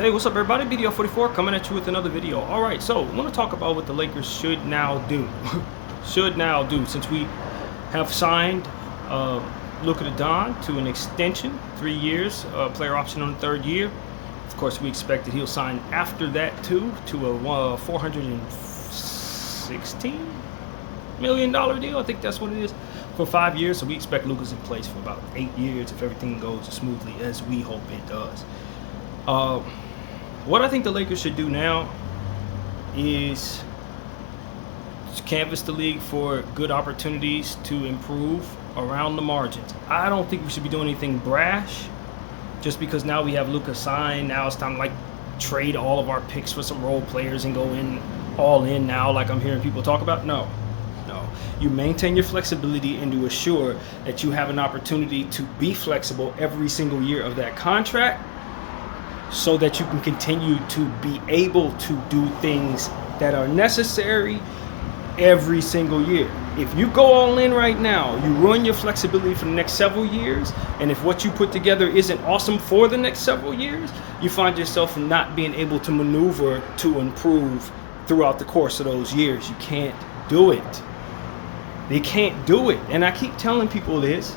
Hey, what's up, everybody? BDO 44 coming at you with another video. All right, so I want to talk about what the Lakers should now do. Should now do, since we have signed Luka Doncic to an extension, 3 years, player option on the third year. Of course, we expect that he'll sign after that too, to a $416 million deal. I think that's what it is, for 5 years. So we expect Luka's in place for about 8 years if everything goes as smoothly as we hope it does. What I think the Lakers should do now is canvass the league for good opportunities to improve around the margins. I don't think we should be doing anything brash just because now we have Luka signed. Now it's time to trade all of our picks for some role players and go in all in now like I'm hearing people talk about. No. You maintain your flexibility and to assure that you have an opportunity to be flexible every single year of that contract, so that you can continue to be able to do things that are necessary every single year. If you go all in right now, you ruin your flexibility for the next several years, and if what you put together isn't awesome for the next several years, you find yourself not being able to maneuver to improve throughout the course of those years. You can't do it. They can't do it. And I keep telling people this,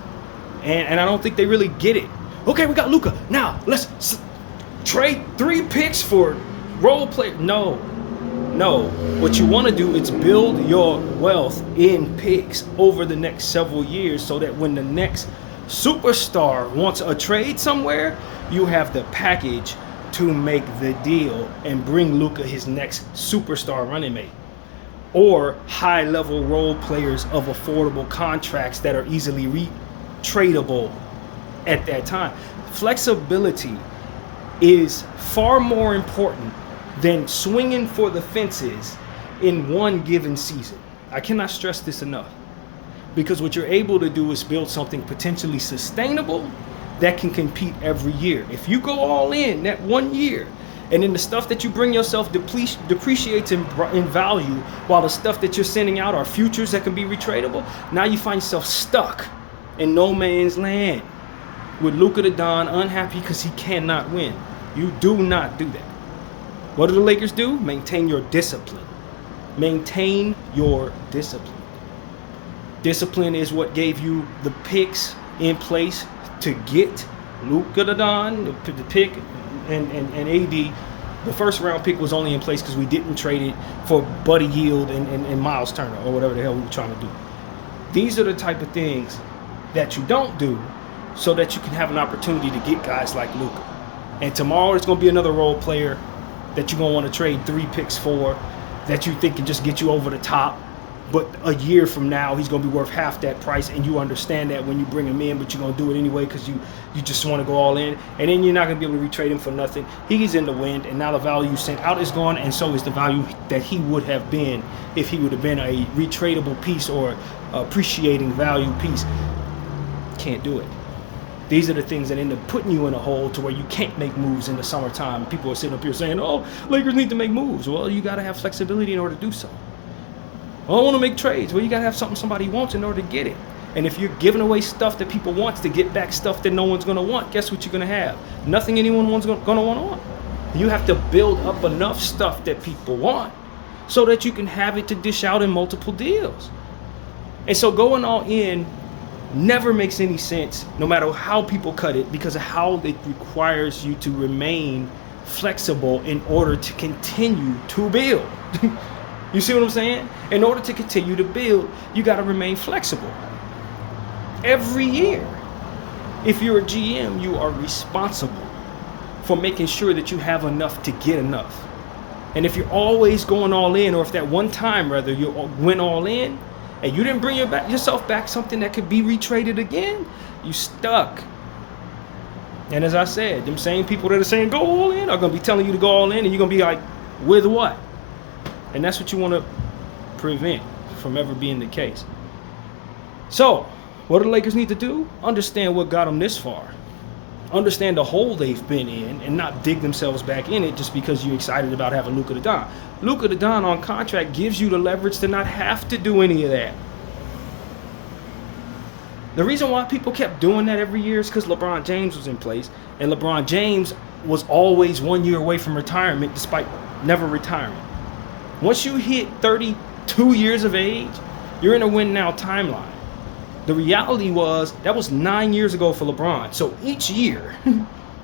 and I don't think they really get it. Okay, we got Luka. Now, let's trade 3 picks for role play. No. What you want to do is build your wealth in picks over the next several years, so that when the next superstar wants a trade somewhere, you have the package to make the deal and bring Luka his next superstar running mate, or high-level role players of affordable contracts that are easily tradable at that time. Flexibility is far more important than swinging for the fences in one given season. I cannot stress this enough, because what you're able to do is build something potentially sustainable that can compete every year. If you go all in that 1 year, and then the stuff that you bring yourself depreciates in value, while the stuff that you're sending out are futures that can be retradable, now you find yourself stuck in no man's land with Luka Doncic unhappy because he cannot win. You do not do that. What do the Lakers do? Maintain your discipline. Maintain your discipline. Discipline is what gave you the picks in place to get Luka Doncic, the pick, and AD. The first round pick was only in place because we didn't trade it for Buddy Hield and Miles Turner, or whatever the hell we were trying to do. These are the type of things that you don't do, so that you can have an opportunity to get guys like Luka. And tomorrow it's going to be another role player that you're going to want to trade 3 picks for, that you think can just get you over the top. But a year from now, he's going to be worth half that price, and you understand that when you bring him in, but you're going to do it anyway because you just want to go all in. And then you're not going to be able to retrade him for nothing. He's in the wind, and now the value you sent out is gone, and so is the value that he would have been if he would have been a retradable piece or appreciating value piece. Can't do it. These are the things that end up putting you in a hole to where you can't make moves in the summertime. People are sitting up here saying, oh, Lakers need to make moves. Well, you got to have flexibility in order to do so. I don't want to make trades. Well, you got to have something somebody wants in order to get it. And if you're giving away stuff that people want to get back stuff that no one's going to want, guess what you're going to have? Nothing anyone's going to want. You have to build up enough stuff that people want so that you can have it to dish out in multiple deals. And so going all in never makes any sense, no matter how people cut it, because of how it requires you to remain flexible in order to continue to build. You see what I'm saying? In order to continue to build, you got to remain flexible every year. If you're a GM, you are responsible for making sure that you have enough to get enough. And if you're always going all in, or if that one time rather you went all in and you didn't bring yourself back something that could be retraded again, you stuck. And as I said, them same people that are saying go all in are going to be telling you to go all in, and you're going to be like, with what? And that's what you want to prevent from ever being the case. So, what do the Lakers need to do? Understand what got them this far. Understand the hole they've been in, and not dig themselves back in it just because you're excited about having Luka Doncic. Luka Doncic on contract gives you the leverage to not have to do any of that. The reason why people kept doing that every year is because LeBron James was in place, and LeBron James was always 1 year away from retirement despite never retiring. Once you hit 32 years of age, you're in a win now timeline. The reality was that was 9 years ago for LeBron. So each year,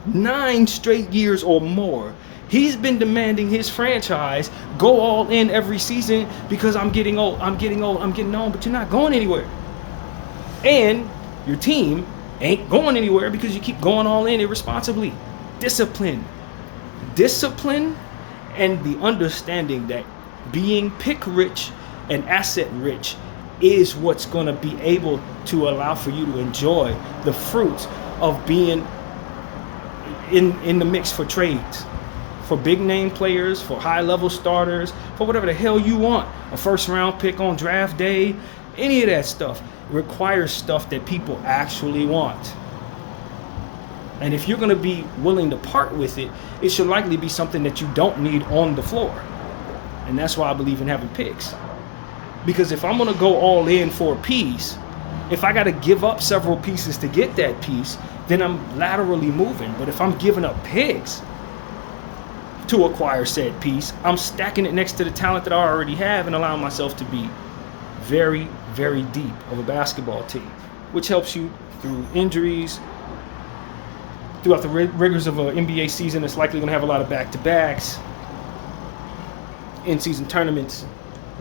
9 straight years or more, he's been demanding his franchise go all in every season because I'm getting old, but you're not going anywhere. And your team ain't going anywhere because you keep going all in irresponsibly. Discipline and the understanding that being pick rich and asset rich is what's going to be able to allow for you to enjoy the fruits of being in the mix for trades, for big name players, for high level starters, for whatever the hell you want. A first round pick on draft day, any of that stuff requires stuff that people actually want. And if you're going to be willing to part with it, it should likely be something that you don't need on the floor. And that's why I believe in having picks. Because if I'm going to go all in for a piece, if I got to give up several pieces to get that piece, then I'm laterally moving. But if I'm giving up picks to acquire said piece, I'm stacking it next to the talent that I already have and allowing myself to be very, very deep of a basketball team, which helps you through injuries. Throughout the rigors of an NBA season, it's likely going to have a lot of back-to-backs, in-season tournaments,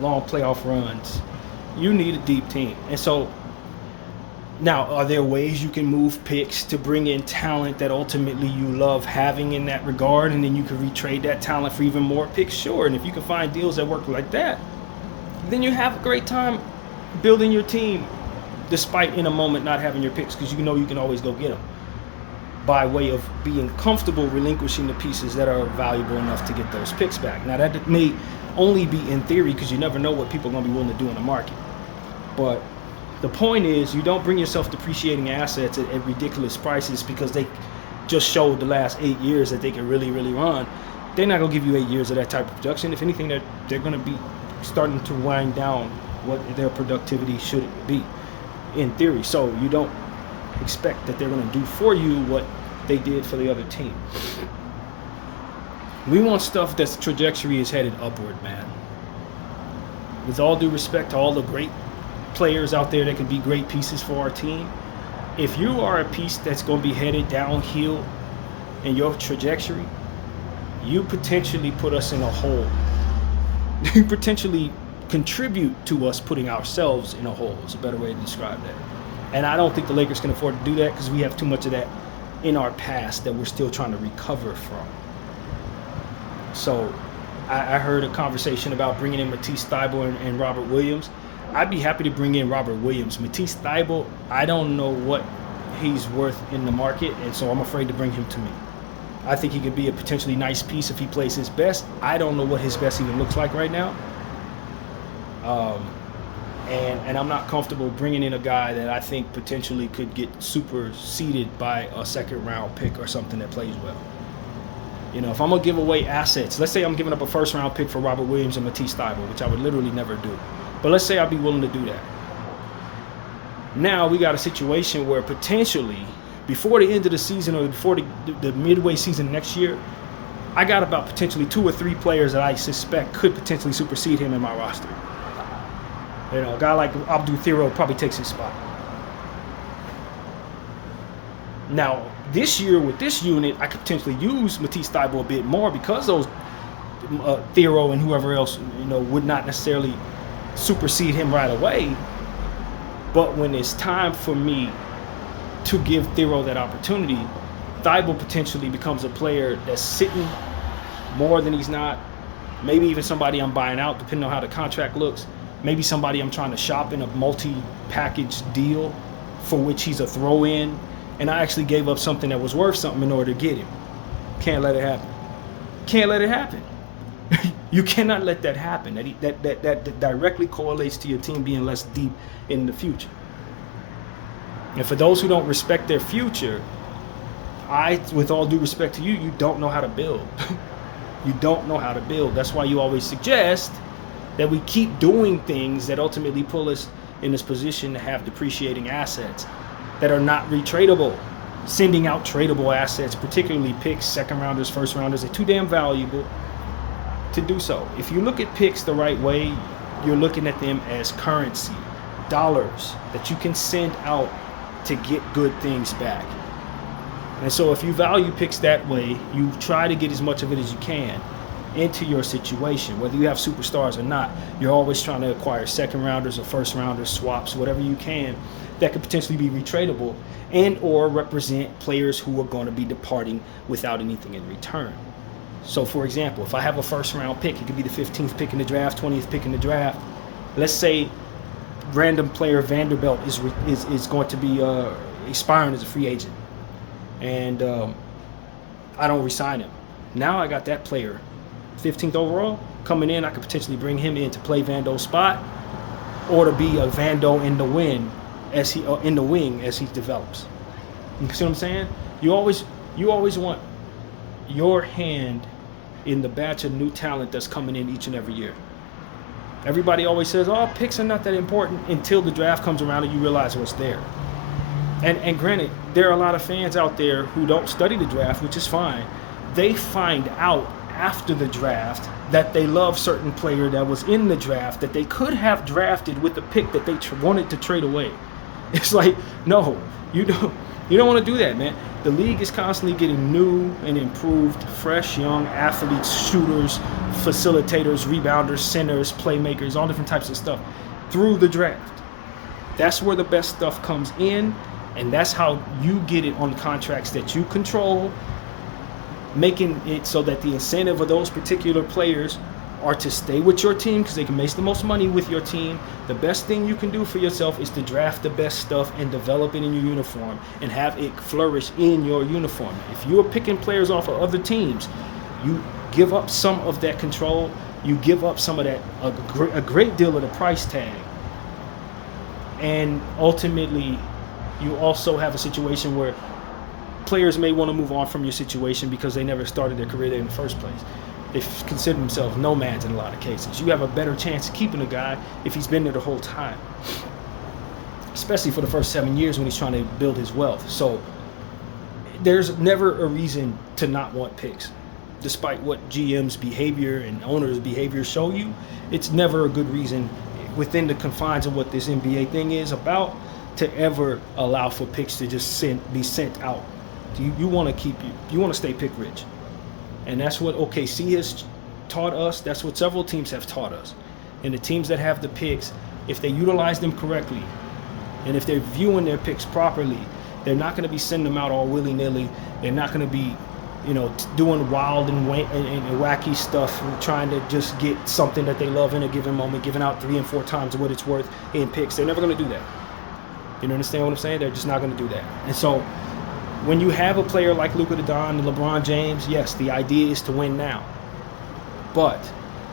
long playoff runs. You need a deep team. And so now, are there ways you can move picks to bring in talent that ultimately you love having in that regard, and then you can retrade that talent for even more picks? Sure. And if you can find deals that work like that, then you have a great time building your team despite in a moment not having your picks, because you know you can always go get them by way of being comfortable relinquishing the pieces that are valuable enough to get those picks back. Now, that may only be in theory, because you never know what people are going to be willing to do in the market. But the point is, you don't bring yourself depreciating assets at ridiculous prices because they just showed the last 8 years that they can really, really run. They're not going to give you 8 years of that type of production. If anything, they're going to be starting to wind down what their productivity should be, in theory. So you don't expect that they're going to do for you what they did for the other team. We want stuff that's trajectory is headed upward, man. With all due respect to all the great players out there that can be great pieces for our team, if you are a piece that's going to be headed downhill in your trajectory, you potentially put us in a hole. You potentially contribute to us putting ourselves in a hole. Is a better way to describe that. And I don't think the Lakers can afford to do that, because we have too much of that in our past that we're still trying to recover from. So I heard a conversation about bringing in Matisse Thybulle and Robert Williams. I'd be happy to bring in Robert Williams. Matisse Thybulle, I don't know what he's worth in the market, and so I'm afraid to bring him to me. I think he could be a potentially nice piece if he plays his best. I don't know what his best even looks like right now. And I'm not comfortable bringing in a guy that I think potentially could get superseded by a second round pick or something that plays well. You know, if I'm going to give away assets, let's say I'm giving up a first round pick for Robert Williams and Matisse Thybulle, which I would literally never do. But let's say I'd be willing to do that. Now we got a situation where potentially before the end of the season or before the midway season next year, I got about potentially 2 or 3 players that I suspect could potentially supersede him in my roster. You know, a guy like Abdul Thiro probably takes his spot. Now, this year with this unit, I could potentially use Matisse Thybulle a bit more because those Thiro and whoever else, you know, would not necessarily supersede him right away. But when it's time for me to give Thiro that opportunity, Thybulle potentially becomes a player that's sitting more than he's not. Maybe even somebody I'm buying out, depending on how the contract looks. Maybe somebody I'm trying to shop in a multi-package deal for which he's a throw-in, and I actually gave up something that was worth something in order to get him. Can't let it happen. Can't let it happen. You cannot let that happen. That directly correlates to your team being less deep in the future. And for those who don't respect their future, with all due respect to you, you don't know how to build. You don't know how to build. That's why you always suggest that we keep doing things that ultimately pull us in this position to have depreciating assets that are not retradable. sending out tradable assets, particularly picks, second rounders, first rounders. They're too damn valuable to do so. If you look at picks the right way, you're looking at them as currency, dollars that you can send out to get good things back. And so if you value picks that way, you try to get as much of it as you can into your situation. Whether you have superstars or not, you're always trying to acquire second rounders or first rounders, swaps, whatever you can that could potentially be retradable and or represent players who are going to be departing without anything in return. So for example, if I have a first round pick, it could be the 15th pick in the draft, 20th pick in the draft. Let's say random player Vanderbilt is going to be expiring as a free agent, and I don't resign him. Now I got that player, 15th overall, coming in. I could potentially bring him in to play Vando's spot, or to be a Vando in the wing as he develops. You see what I'm saying? You always want your hand in the batch of new talent that's coming in each and every year. Everybody always says, "Oh, picks are not that important," until the draft comes around and you realize what's there. And granted, there are a lot of fans out there who don't study the draft, which is fine. They find out after the draft that they love certain player that was in the draft that they could have drafted with the pick that they wanted to trade away. It's like, no, you don't want to do that, man. The league is constantly getting new and improved, fresh, young athletes, shooters, facilitators, rebounders, centers, playmakers, all different types of stuff through the draft. That's where the best stuff comes in, and that's how you get it on contracts that you control, making it so that the incentive of those particular players are to stay with your team because they can make the most money with your team. The best thing you can do for yourself is to draft the best stuff and develop it in your uniform and have it flourish in your uniform. If you are picking players off of other teams, you give up some of that control. You give up some of that, a great deal of the price tag. And ultimately, you also have a situation where players may want to move on from your situation because they never started their career there in the first place. They consider themselves nomads in a lot of cases. You have a better chance of keeping a guy if he's been there the whole time, especially for the first 7 years when he's trying to build his wealth. So there's never a reason to not want picks. Despite what GM's behavior and owners' behavior show you, it's never a good reason within the confines of what this NBA thing is about to ever allow for picks to just be sent out. You want to stay pick rich. And that's what OKC has taught us. That's what several teams have taught us. And the teams that have the picks, if they utilize them correctly, and if they're viewing their picks properly, they're not going to be sending them out all willy-nilly. They're not going to be, doing wild and wacky stuff, trying to just get something that they love in a given moment, giving out 3 and 4 times what it's worth in picks. They're never going to do that. You understand what I'm saying? They're just not going to do that. And so when you have a player like Luka Doncic and LeBron James, yes, the idea is to win now. But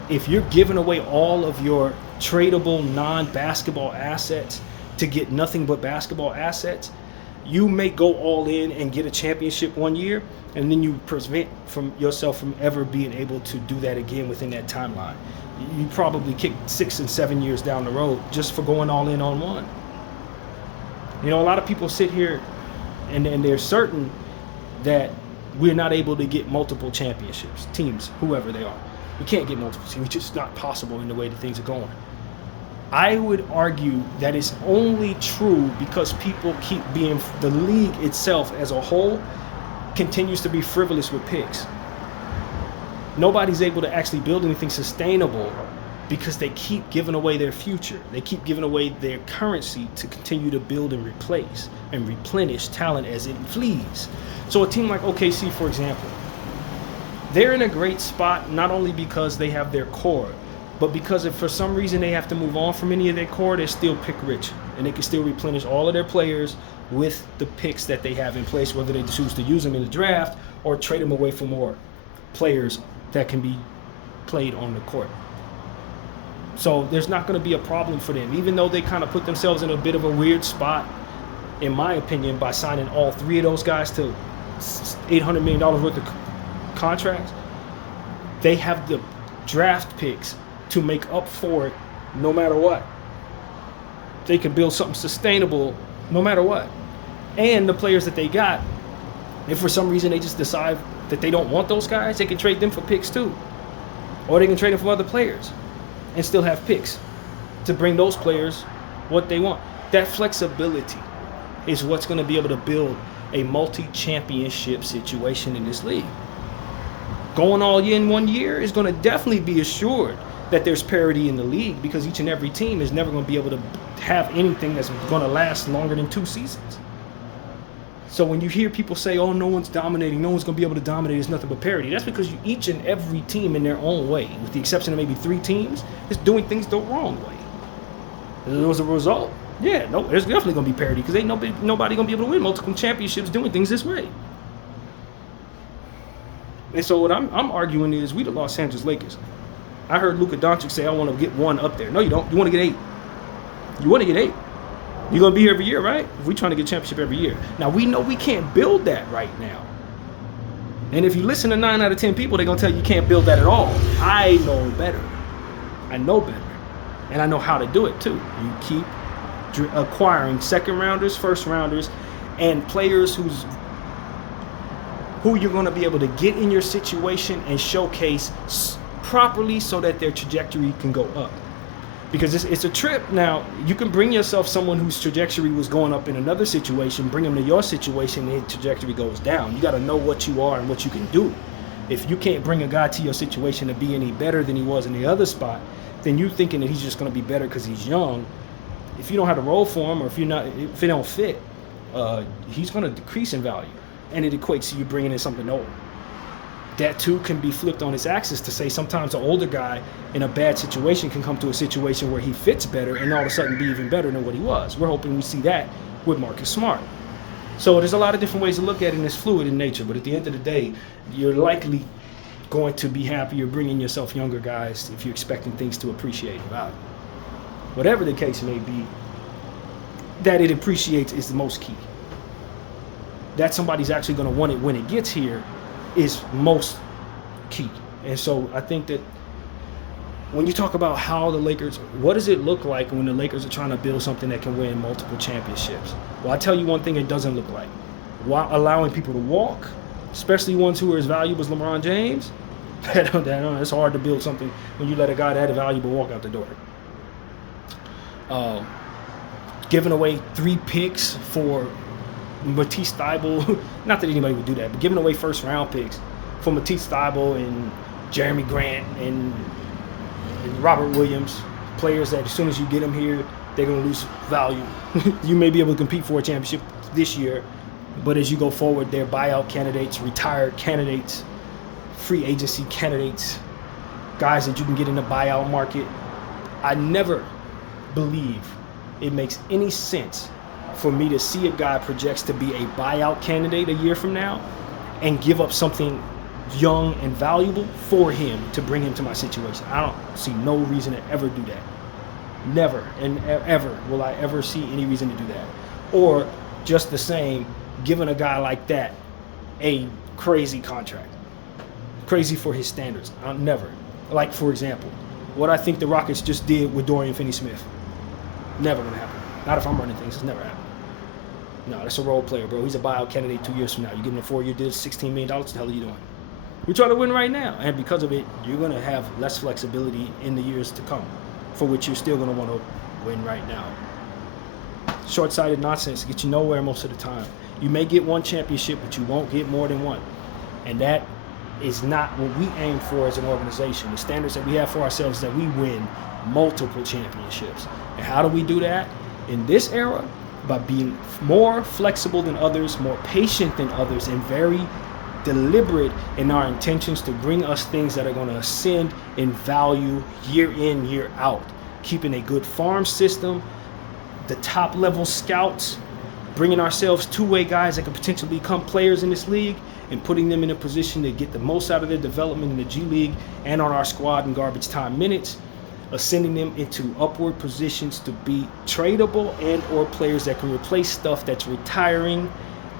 if you're giving away all of your tradable non-basketball assets to get nothing but basketball assets, you may go all in and get a championship one year, and then you prevent yourself from ever being able to do that again within that timeline. You probably kick 6 and 7 years down the road just for going all in on one. A lot of people sit here and they're certain that we're not able to get multiple championships, teams, whoever they are. We can't get multiple teams. It's just not possible in the way that things are going. I would argue that it's only true because people keep being, the league itself as a whole continues to be frivolous with picks. Nobody's able to actually build anything sustainable because they keep giving away their future. They keep giving away their currency to continue to build and replace and replenish talent as it flees. So a team like OKC, for example, they're in a great spot not only because they have their core, but because if for some reason they have to move on from any of their core, they're still pick rich and they can still replenish all of their players with the picks that they have in place, whether they choose to use them in the draft or trade them away for more players that can be played on the court. So there's not going to be a problem for them, even though they kind of put themselves in a bit of a weird spot, in my opinion, by signing all 3 of those guys to $800 million worth of contracts. They have the draft picks to make up for it no matter what. They can build something sustainable no matter what. And the players that they got If for some reason they just decide that they don't want those guys, they can trade them for picks too. Or they can trade them for other players and still have picks to bring those players what they want. That flexibility is what's going to be able to build a multi-championship situation in this league. Going all in 1 year is going to definitely be assured that there's parity in the league, because each and every team is never going to be able to have anything that's going to last longer than 2 seasons. So when you hear people say, oh, no one's dominating, no one's going to be able to dominate, it's nothing but parity. That's because each and every team in their own way, with the exception of maybe 3 teams, is doing things the wrong way. As a result, yeah, no, there's definitely going to be parity, because ain't nobody going to be able to win multiple championships doing things this way. And so what I'm arguing is, we the Los Angeles Lakers. I heard Luka Doncic say, I want to get 1 up there. No, you don't. You want to get 8. You want to get 8. You're going to be here every year, right? We're trying to get championship every year. Now, we know we can't build that right now. And if you listen to 9 out of 10 people, they're going to tell you can't build that at all. I know better. I know better. And I know how to do it, too. You keep acquiring second rounders, first rounders, and players who you're going to be able to get in your situation and showcase properly so that their trajectory can go up. Because it's a trip. Now, you can bring yourself someone whose trajectory was going up in another situation, bring them to your situation, and the trajectory goes down. You got to know what you are and what you can do. If you can't bring a guy to your situation to be any better than he was in the other spot, then you thinking that he's just going to be better because he's young. If you don't have to roll for him, or if it don't fit, he's going to decrease in value. And it equates to you bringing in something old. That too can be flipped on its axis to say sometimes an older guy in a bad situation can come to a situation where he fits better and all of a sudden be even better than what he was. We're hoping we see that with Marcus Smart. So there's a lot of different ways to look at it, and it's fluid in nature. But at the end of the day, you're likely going to be happier bringing yourself younger guys if you're expecting things to appreciate in value. Whatever the case may be, that it appreciates is the most key. That somebody's actually going to want it when it gets here is most key. And so I think that when you talk about how the Lakers, what does it look like when the Lakers are trying to build something that can win multiple championships? Well, I tell you one thing it doesn't look like. While allowing people to walk, especially ones who are as valuable as LeBron James, it's hard to build something when you let a guy that valuable walk out the door. Giving away 3 picks for Matisse Thybulle, not that anybody would do that, but giving away first round picks for Matisse Thybulle and Jeremy Grant and Robert Williams, players that as soon as you get them here, they're going to lose value. You may be able to compete for a championship this year, but as you go forward, they're buyout candidates, retired candidates, free agency candidates, guys that you can get in the buyout market. I never believe it makes any sense for me to see a guy projects to be a buyout candidate a year from now and give up something young and valuable for him to bring him to my situation. I don't see no reason to ever do that. Never and ever will I ever see any reason to do that. Or just the same, giving a guy like that a crazy contract. Crazy for his standards. Never. Like, for example, what I think the Rockets just did with Dorian Finney-Smith. Never gonna happen. Not if I'm running things. It's never happening. No, that's a role player, bro. He's a buyout candidate 2 years from now. You give him a 4-year deal, $16 million. What the hell are you doing? We're trying to win right now. And because of it, you're going to have less flexibility in the years to come, for which you're still going to want to win right now. Short-sighted nonsense gets you nowhere most of the time. You may get 1 championship, but you won't get more than 1. And that is not what we aim for as an organization. The standards that we have for ourselves is that we win multiple championships. And how do we do that? In this era, by being more flexible than others, more patient than others, and very deliberate in our intentions to bring us things that are going to ascend in value year in, year out. Keeping a good farm system, the top level scouts, bringing ourselves two-way guys that could potentially become players in this league, and putting them in a position to get the most out of their development in the G League and on our squad in garbage time minutes, ascending them into upward positions to be tradable and or players that can replace stuff that's retiring,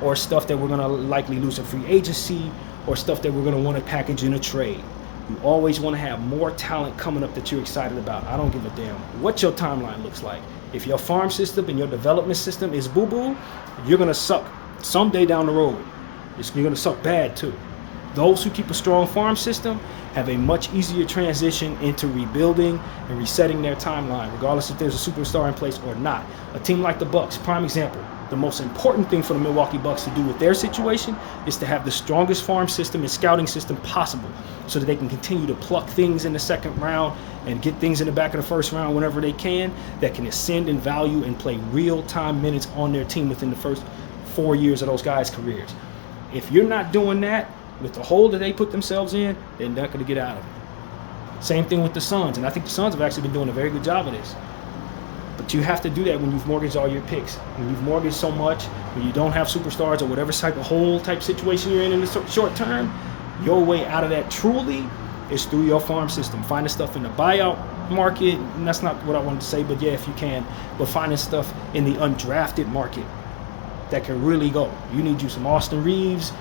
or stuff that we're going to likely lose in free agency, or stuff that we're going to want to package in a trade. You always want to have more talent coming up that you're excited about. I don't give a damn what your timeline looks like. If your farm system and your development system is boo-boo, you're going to suck someday down the road. You're going to suck bad too. Those who keep a strong farm system have a much easier transition into rebuilding and resetting their timeline, regardless if there's a superstar in place or not. A team like the Bucks, prime example, the most important thing for the Milwaukee Bucks to do with their situation is to have the strongest farm system and scouting system possible so that they can continue to pluck things in the second round and get things in the back of the first round whenever they can that can ascend in value and play real-time minutes on their team within the first 4 years of those guys' careers. If you're not doing that, with the hole that they put themselves in, they're not going to get out of it. Same thing with the Suns, and I think the Suns have actually been doing a very good job of this. But you have to do that when you've mortgaged all your picks. When you've mortgaged so much, when you don't have superstars or whatever type of hole type situation you're in the short term, your way out of that truly is through your farm system. Finding stuff in the buyout market, and that's not what I wanted to say, but yeah, if you can, but finding stuff in the undrafted market that can really go. You need you some Austin Reeves.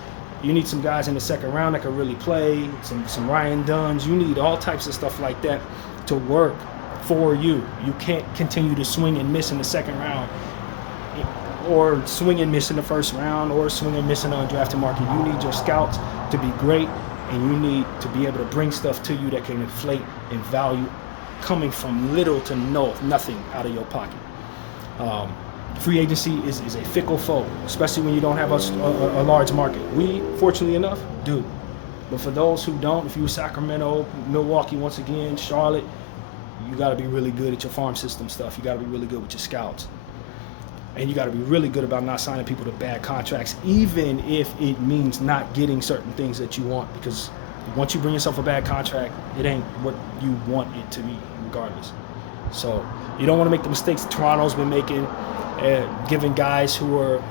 You need some guys in the second round that can really play, some Ryan Dunns. You need all types of stuff like that to work for you. You can't continue to swing and miss in the second round or swing and miss in the first round or swing and miss in the undrafted market. You need your scouts to be great, and you need to be able to bring stuff to you that can inflate in value coming from little to nothing out of your pocket. Free agency is a fickle foe, especially when you don't have a large market. We, fortunately enough, do. But for those who don't, if you're Sacramento, Milwaukee, once again, Charlotte, you got to be really good at your farm system stuff. You got to be really good with your scouts. And you got to be really good about not signing people to bad contracts, even if it means not getting certain things that you want. Because once you bring yourself a bad contract, it ain't what you want it to be, regardless. So you don't want to make the mistakes Toronto's been making, giving guys who are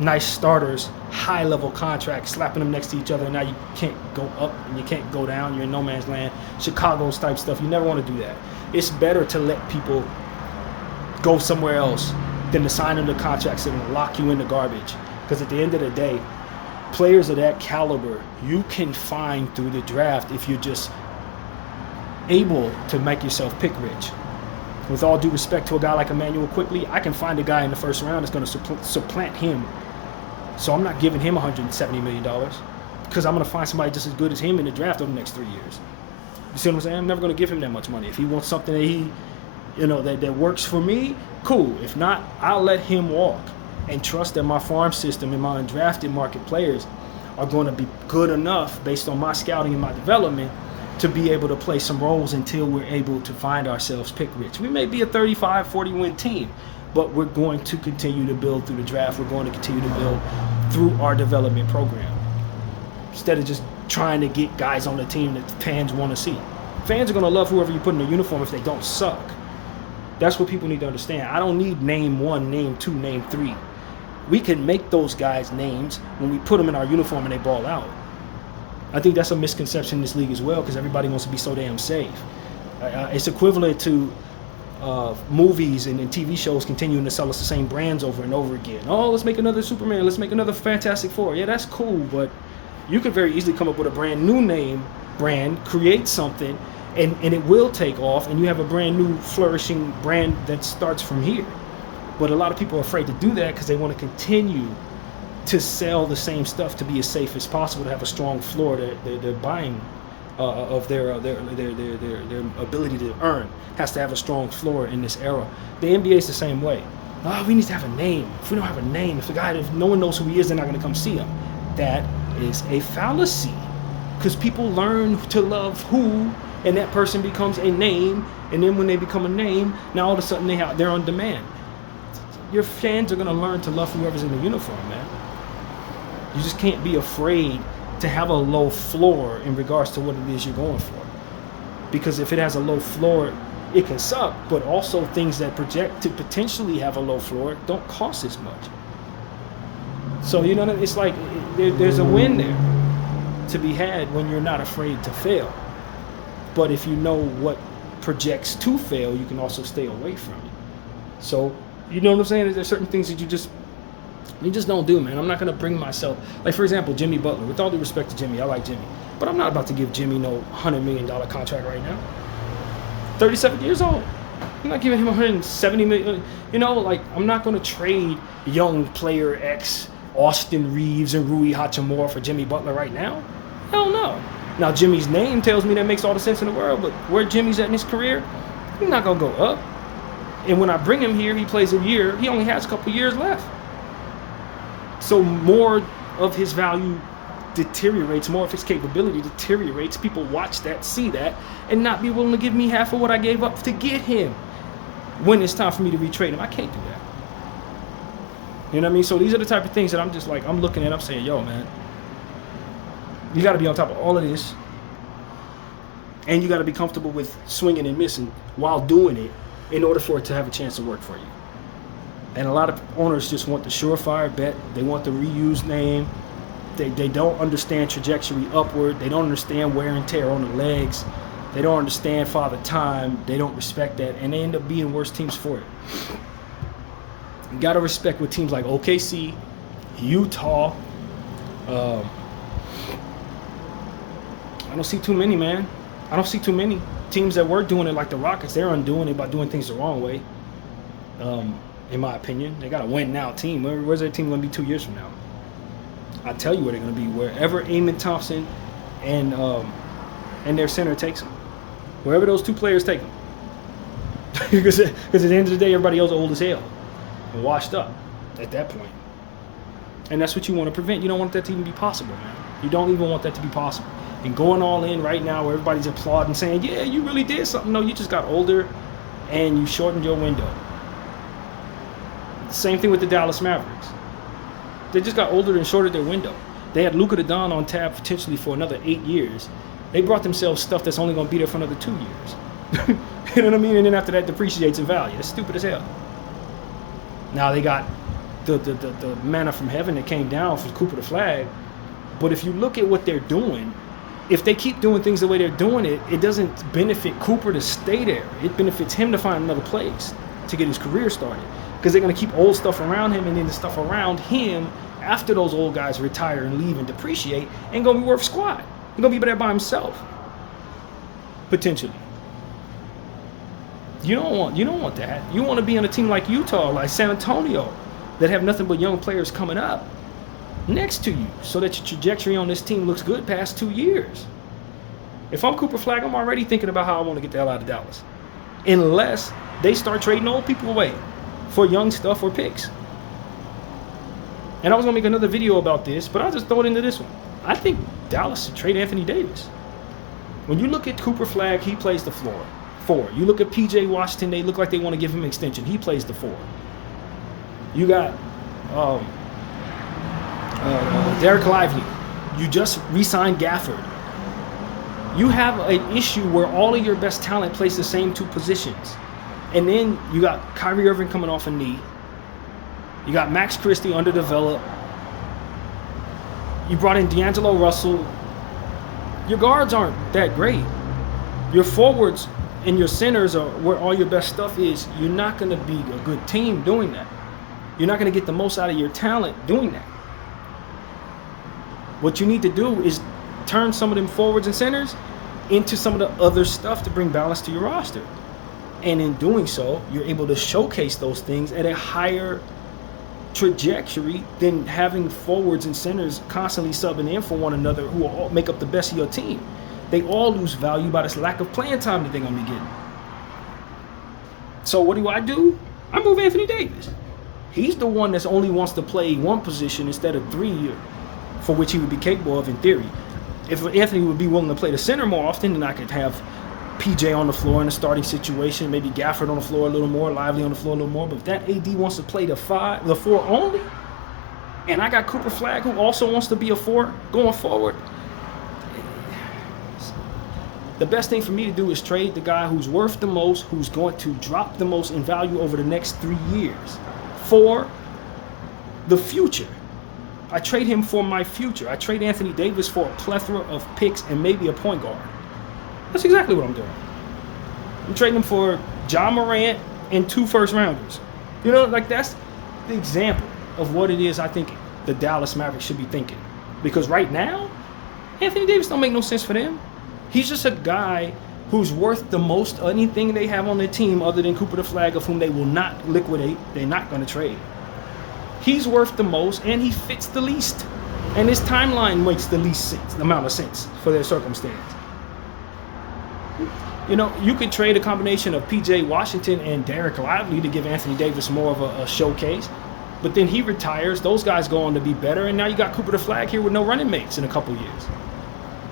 nice starters high-level contracts, slapping them next to each other. Now you can't go up and you can't go down. You're in no man's land. Chicago's type stuff. You never want to do that. It's better to let people go somewhere else than to sign them to contracts that are going to lock you in the garbage. Because at the end of the day, players of that caliber, you can find through the draft if you're just able to make yourself pick rich. With all due respect to a guy like Emmanuel Quickly, I can find a guy in the first round that's going to supplant him. So I'm not giving him $170 million because I'm going to find somebody just as good as him in the draft over the next 3 years. You see what I'm saying? I'm never going to give him that much money. If he wants something that that works for me, cool. If not, I'll let him walk and trust that my farm system and my undrafted market players are going to be good enough based on my scouting and my development to be able to play some roles until we're able to find ourselves pick rich. We may be a 35, 40 win team, but we're going to continue to build through the draft. We're going to continue to build through our development program instead of just trying to get guys on the team that fans want to see. Fans are going to love whoever you put in the uniform if they don't suck. That's what people need to understand. I don't need name 1, name 2, name 3. We can make those guys names when we put them in our uniform and they ball out. I think that's a misconception in this league as well because everybody wants to be so damn safe. It's equivalent to movies and TV shows continuing to sell us the same brands over and over again. Oh, let's make another Superman. Let's make another Fantastic Four. Yeah, that's cool, but you could very easily come up with a brand new brand, create something, and it will take off, and you have a brand new flourishing brand that starts from here. But a lot of people are afraid to do that because they want to continue to sell the same stuff to be as safe as possible, to have a strong floor. Their buying of their ability to earn has to have a strong floor in this era. The NBA is the same way. Oh, we need to have a name. If we don't have a name, if no one knows who he is, they're not going to come see him. That is a fallacy because people learn to love who, and that person becomes a name, and then when they become a name, now all of a sudden they're on demand. Your fans are going to learn to love whoever's in the uniform, man. You just can't be afraid to have a low floor in regards to what it is you're going for. Because if it has a low floor, it can suck, but also things that project to potentially have a low floor don't cost as much. So, it's like there's a win there to be had when you're not afraid to fail. But if you know what projects to fail, you can also stay away from it. So, you know what I'm saying? There's certain things that you just don't do, man. I'm not going to bring myself, like, for example, Jimmy Butler. With all due respect to Jimmy, I like Jimmy. But I'm not about to give Jimmy no $100 million contract right now. 37 years old. I'm not giving him $170 million. I'm not going to trade young player X Austin Reeves and Rui Hachimura for Jimmy Butler right now? Hell no. Now, Jimmy's name tells me that makes all the sense in the world, but where Jimmy's at in his career, he's not going to go up. And when I bring him here, he plays a year. He only has a couple years left. So more of his value deteriorates, more of his capability deteriorates. People watch that, see that, and not be willing to give me half of what I gave up to get him when it's time for me to retrade him. I can't do that. You know what I mean? So these are the type of things that I'm just like, I'm looking at, I'm saying, yo, man, you got to be on top of all of this, and you got to be comfortable with swinging and missing while doing it in order for it to have a chance to work for you. And a lot of owners just want the surefire bet. They want the reused name. They don't understand trajectory upward. They don't understand wear and tear on the legs. They don't understand father time. They don't respect that, and they end up being worse teams for it. You got to respect what teams like OKC, Utah, I don't see too many, man. I don't see too many teams that were doing it like the Rockets. They're undoing it by doing things the wrong way. In my opinion, they got a win now team. Where's their team going to be 2 years from now? I tell you where they're going to be. Wherever Amen Thompson and their center takes them, wherever those two players take them. because at the end of the day, everybody else is old as hell and washed up at that point. And that's what you want to prevent. You don't want that to even be possible, man. You don't even want that to be possible. And going all in right now where everybody's applauding, saying, yeah, you really did something. No, you just got older and you shortened your window. Same thing with the Dallas Mavericks. They just got older and shortened their window. They had Luka Doncic on tap potentially for another 8 years. They brought themselves stuff that's only going to be there for another 2 years. You know what I mean? And then after that, depreciates in value. That's stupid as hell. Now they got the manna from heaven that came down from Cooper the Flag. But if you look at what they're doing, if they keep doing things the way they're doing it, it doesn't benefit Cooper to stay there. It benefits him to find another place to get his career started. Because they're going to keep old stuff around him, and then the stuff around him, after those old guys retire and leave and depreciate, ain't going to be worth squat. He's going to be there by himself. Potentially. You don't want that. You want to be on a team like Utah, like San Antonio, that have nothing but young players coming up next to you, so that your trajectory on this team looks good past 2 years. If I'm Cooper Flag, I'm already thinking about how I want to get the hell out of Dallas. Unless they start trading old people away for young stuff or picks. And I was going to make another video about this, but I'll just throw it into this one. I think Dallas should trade Anthony Davis. When you look at Cooper Flag, he plays the floor. 4. You look at PJ Washington, they look like they want to give him an extension. He plays the 4. You got Derek Lively. You just re-signed Gafford. You have an issue where all of your best talent plays the same 2 positions. And then you got Kyrie Irving coming off a knee. You got Max Christie underdeveloped. You brought in D'Angelo Russell. Your guards aren't that great. Your forwards and your centers are where all your best stuff is. You're not going to be a good team doing that. You're not going to get the most out of your talent doing that. What you need to do is turn some of them forwards and centers into some of the other stuff to bring balance to your roster. And in doing so, you're able to showcase those things at a higher trajectory than having forwards and centers constantly subbing in for one another who will all make up the best of your team. They all lose value by this lack of playing time that they're going to be getting. So what do? I move Anthony Davis. He's the one that only wants to play one position instead of 3, for which he would be capable of in theory. If Anthony would be willing to play the center more often, then I could have PJ on the floor in a starting situation, maybe Gafford on the floor a little more, Lively on the floor a little more. But if that AD wants to play the 4 only, and I got Cooper Flag who also wants to be a 4 going forward, the best thing for me to do is trade the guy who's worth the most, who's going to drop the most in value over the next 3 years for the future. I trade him for my future. I trade Anthony Davis for a plethora of picks and maybe a point guard. That's exactly what I'm doing. I'm trading him for John Morant and 2 first-rounders. You know, like that's the example of what it is I think the Dallas Mavericks should be thinking. Because right now, Anthony Davis don't make no sense for them. He's just a guy who's worth the most of anything they have on their team other than Cooper the Flag, of whom they will not liquidate. They're not going to trade. He's worth the most, and he fits the least. And his timeline makes the least amount of sense for their circumstance. You know, you could trade a combination of P.J. Washington and Derek Lively to give Anthony Davis more of a showcase. But then he retires. Those guys go on to be better. And now you got Cooper the Flag here with no running mates in a couple years.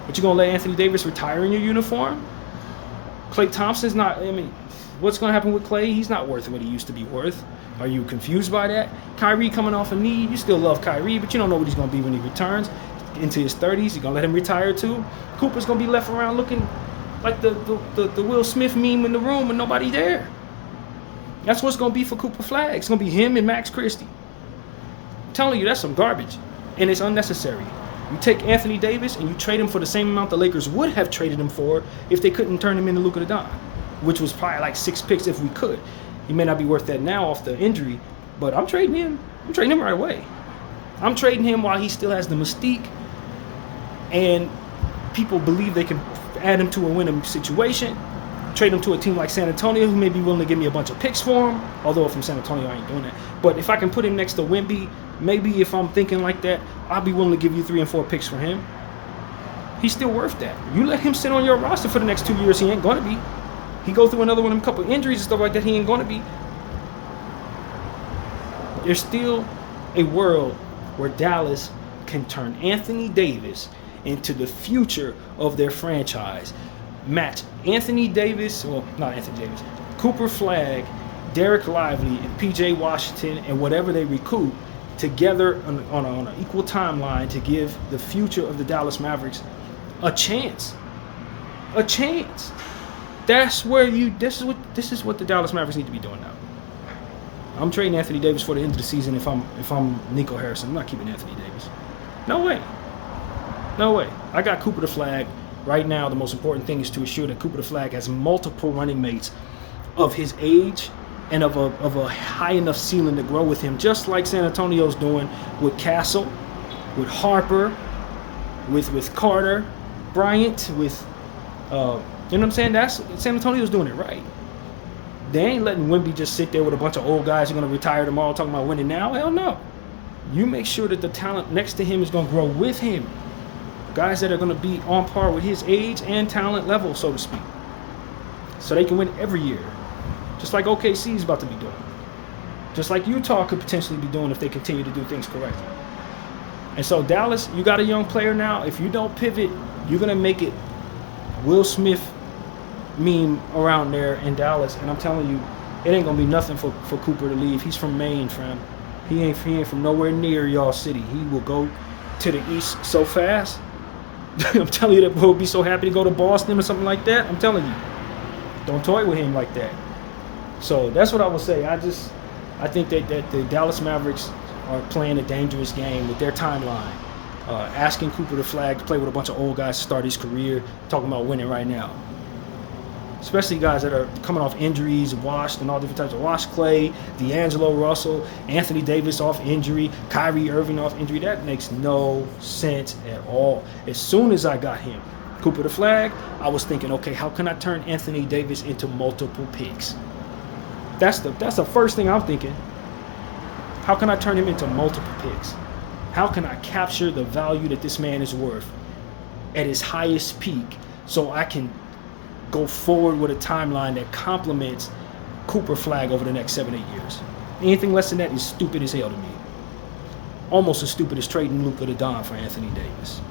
But you going to let Anthony Davis retire in your uniform? Klay Thompson's not, I mean, what's going to happen with Klay? He's not worth what he used to be worth. Are you confused by that? Kyrie coming off a knee. You still love Kyrie, but you don't know what he's going to be when he returns into his 30s. You're going to let him retire too? Cooper's going to be left around looking like the Will Smith meme in the room with nobody there. That's what's going to be for Cooper Flag. It's going to be him and Max Christie. I'm telling you, that's some garbage, and it's unnecessary. You take Anthony Davis and you trade him for the same amount the Lakers would have traded him for if they couldn't turn him into Luka the Don, which was probably like 6 picks if we could. He may not be worth that now off the injury, but I'm trading him. I'm trading him right away. I'm trading him while he still has the mystique and people believe they can add him to a winning situation. Trade him to a team like San Antonio, who may be willing to give me a bunch of picks for him. Although if I'm San Antonio, I ain't doing that. But if I can put him next to Wemby, maybe if I'm thinking like that, I'll be willing to give you 3 and 4 picks for him. He's still worth that. You let him sit on your roster for the next 2 years, he ain't going to be. He go through another one of them couple injuries and stuff like that, he ain't going to be. There's still a world where Dallas can turn Anthony Davis into the future of their franchise. Match Anthony Davis, well, not Anthony Davis, Cooper Flag, Derek Lively, and P.J. Washington, and whatever they recoup together on an equal timeline to give the future of the Dallas Mavericks a chance. A chance. That's where this is what the Dallas Mavericks need to be doing now. I'm trading Anthony Davis for the end of the season if I'm Nico Harrison. I'm not keeping Anthony Davis. No way. No way. I got Cooper the Flag. Right now, the most important thing is to ensure that Cooper the Flag has multiple running mates of his age and of a high enough ceiling to grow with him, just like San Antonio's doing with Castle, with Harper, with Carter, Bryant, with you know what I'm saying? That's San Antonio's doing it right. They ain't letting Wemby just sit there with a bunch of old guys who are going to retire tomorrow talking about winning now. Hell no. You make sure that the talent next to him is going to grow with him. Guys that are going to be on par with his age and talent level, so to speak. So they can win every year. Just like OKC is about to be doing. Just like Utah could potentially be doing if they continue to do things correctly. And so Dallas, you got a young player now. If you don't pivot, you're going to make it Will Smith meme around there in Dallas. And I'm telling you, it ain't going to be nothing for Cooper to leave. He's from Maine, fam. He ain't from nowhere near y'all city. He will go to the east so fast. I'm telling you, that boy will be so happy to go to Boston or something like that. I'm telling you, don't toy with him like that. So that's what I would say. I think that the Dallas Mavericks are playing a dangerous game with their timeline. Asking Cooper the Flag to play with a bunch of old guys to start his career, talking about winning right now. Especially guys that are coming off injuries, washed and all different types of washed. Klay, D'Angelo Russell, Anthony Davis off injury, Kyrie Irving off injury. That makes no sense at all. As soon as I got him, Cooper the Flag, I was thinking, okay, how can I turn Anthony Davis into multiple picks? That's the first thing I'm thinking. How can I turn him into multiple picks? How can I capture the value that this man is worth at his highest peak so I can go forward with a timeline that complements Cooper Flag over the next 7-8 years? Anything less than that is stupid as hell to me. Almost as stupid as trading Luka the Don for Anthony Davis.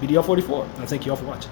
BDL 44. I thank you all for watching.